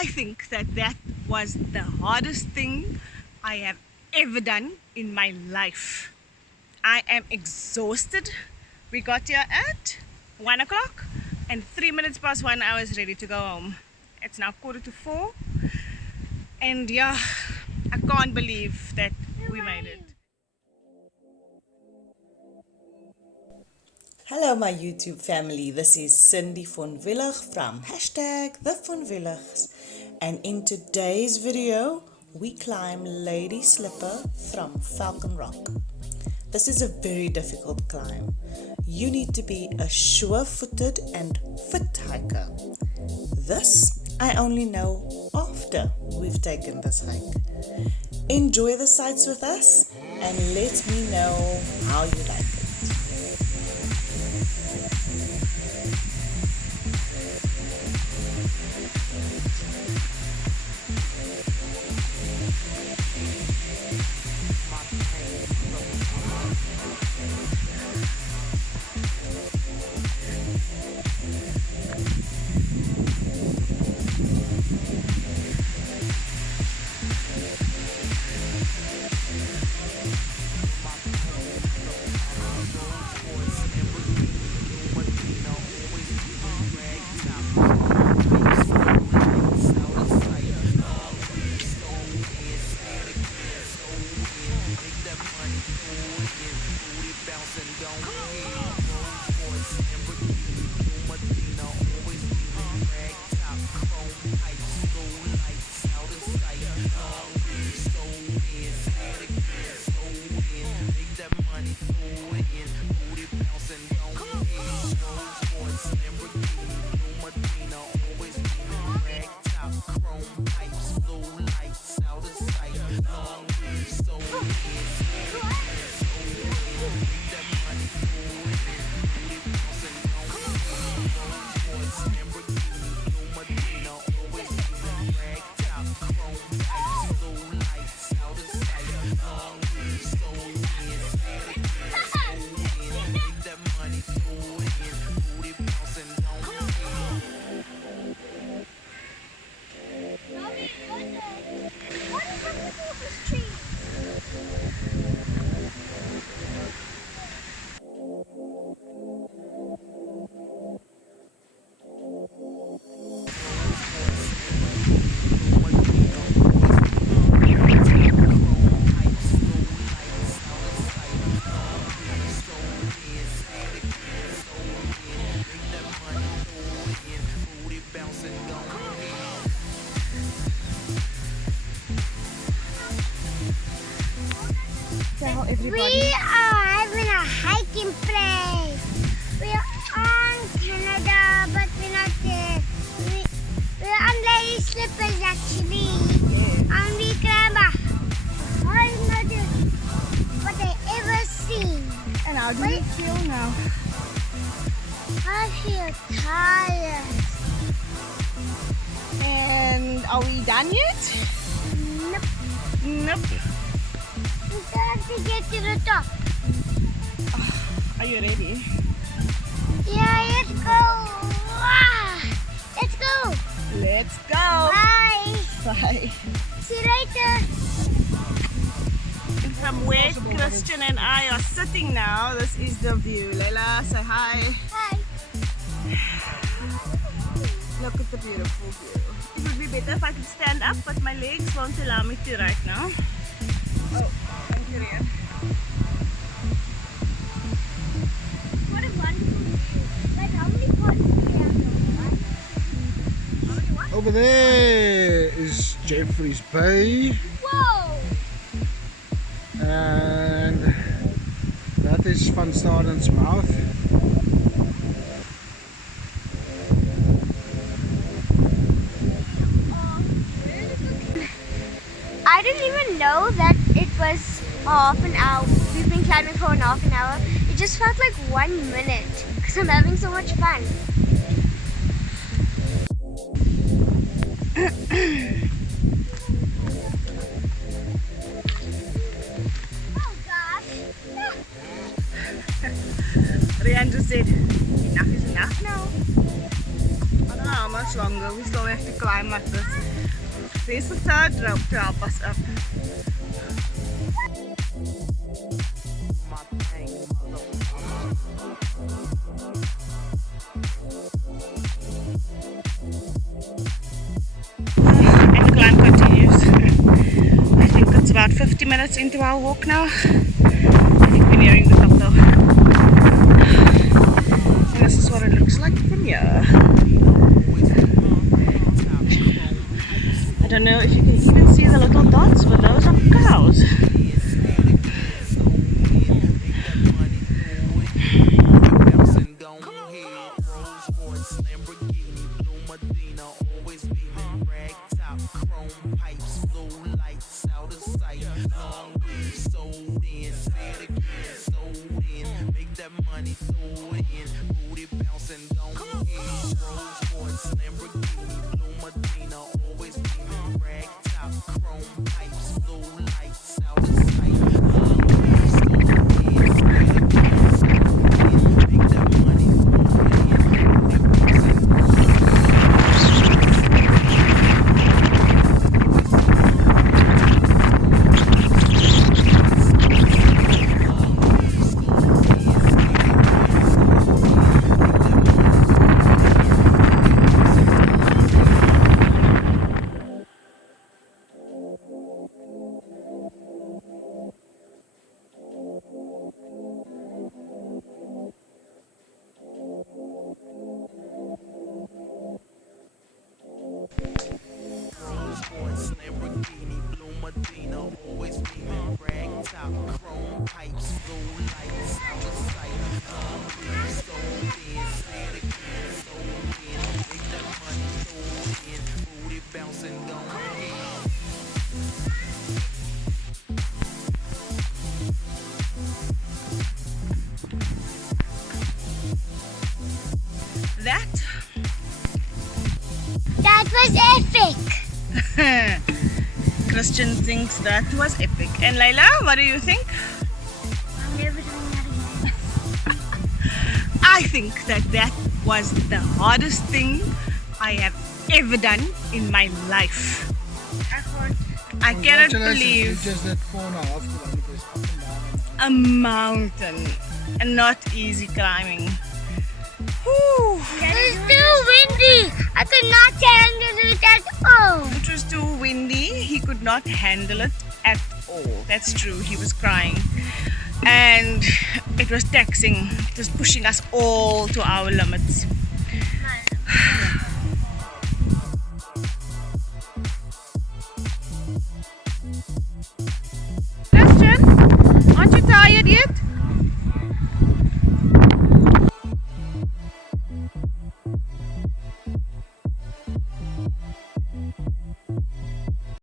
I think that was the hardest thing I have ever done in my life. I am exhausted. We got here at 1 o'clock and 3 minutes past 1 I was ready to go home. It's now 3:45 and yeah, I can't believe that we made it. Hello, my YouTube family. This is Cindy von Willig from #The Von Willigs. And in today's video, we climb Lady Slipper from Falcon Rock. This is a very difficult climb. You need to be a sure-footed and fit hiker. This I only know after we've taken this hike. Enjoy the sights with us and let me know how you like it. We are having a hiking place. We're on Canada, but we're not there. We're on Lady Slippers actually. And we climb a higher what I ever seen. And how do you feel now? I feel tired. And are we done yet? Nope. Nope. We got to get to the top. Are you ready? Yeah, let's go. Let's go. Let's go. Bye. Bye. See you later. From where Christian and I are sitting now, this is the view. Leila, say hi. Hi. Look at the beautiful view. It would be better if I could stand up, but my legs won't allow me to right now. Oh, thank you, Rian. What a wonderful view. Like how many parts do we have? Over there is Jeffrey's Bay, Whoa! and that is Van Staden's Mouth. I didn't even know that it was half an hour. We've been climbing for half an hour. It just felt like 1 minute because I'm having so much fun. Oh gosh. Rian just said, enough is enough now. I don't know how much much longer. We still have to climb like this. There's the third rope to help us up. And the climb continues. I think it's about 50 minutes into our walk now. I think we're nearing the top though. And this is what it looks like from here. I don't know if you can even see the little dots, but those are cows. That was epic. Christian thinks that was epic. And Layla, what do you think? I'm never doing that again. I think that was the hardest thing I have ever done in my life. I cannot believe You just did 4.5 kilometers up and down. a mountain and not easy climbing. Whew. It was too windy. I could not handle it at all. It was too windy. He could not handle it at all. That's true. He was crying. And it was taxing. It was pushing us all to our limits. Christian, aren't you tired yet?